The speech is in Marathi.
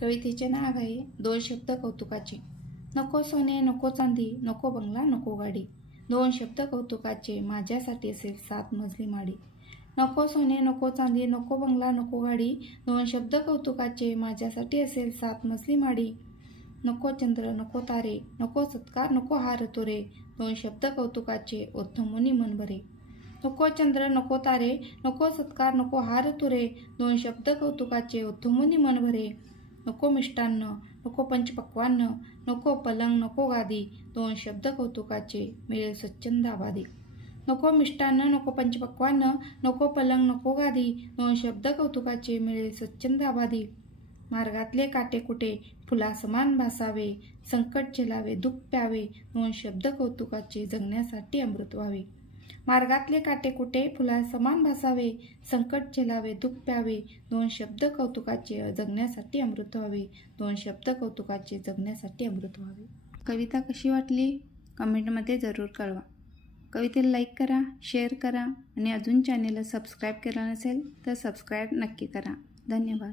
कवितेचे नाव आहे दोन शब्द कौतुकाचे. नको सोने नको चांदी नको बंगला नको गाडी. दोन शब्द कौतुकाचे माझ्यासाठी असेल सात मजली माडी. नको सोने नको चांदी नको बंगला नको गाडी. दोन शब्द कौतुकाचे माझ्यासाठी असेल सात मजली माडी. नको चंद्र नको तारे नको सत्कार नको हार तुरे. दोन शब्द कौतुकाचे ओथमुनी मन भरे नको चंद्र नको तारे नको सत्कार नको हार तुरे. दोन शब्द कौतुकाचे ओथमुनी मन भरे नको मिष्टान्न नको पंचपक्वान्न नको पलंग नको गादी दोन शब्द कौतुकाचे मिळेल स्वच्छंद आबादी नको मिष्टान्न नको पंचपक्वान्न नको पलंग नको गादी दोन शब्द कौतुकाचे मिळेल स्वच्छंद आबादी मार्गातले काटे कुटे फुलासमान भासावे संकट झेलावे दुःख प्यावे दोन शब्द कौतुकाचे जगण्यासाठी अमृत व्हावे. मार्गातले काटे फुला फुलासमान भासावे संकट झेलावे दुःख प्यावे. दोन शब्द कौतुकाचे जगण्यासाठी अमृत व्हावे. दोन शब्द कौतुकाचे जगण्यासाठी अमृत व्हावे. कविता कशी वाटली? कमेंटमध्ये जरूर कळवा. कवितेला लाईक करा शेअर करा आणि अजून चॅनेलला सबस्क्राईब केलं नसेल तर सबस्क्राईब नक्की करा. धन्यवाद.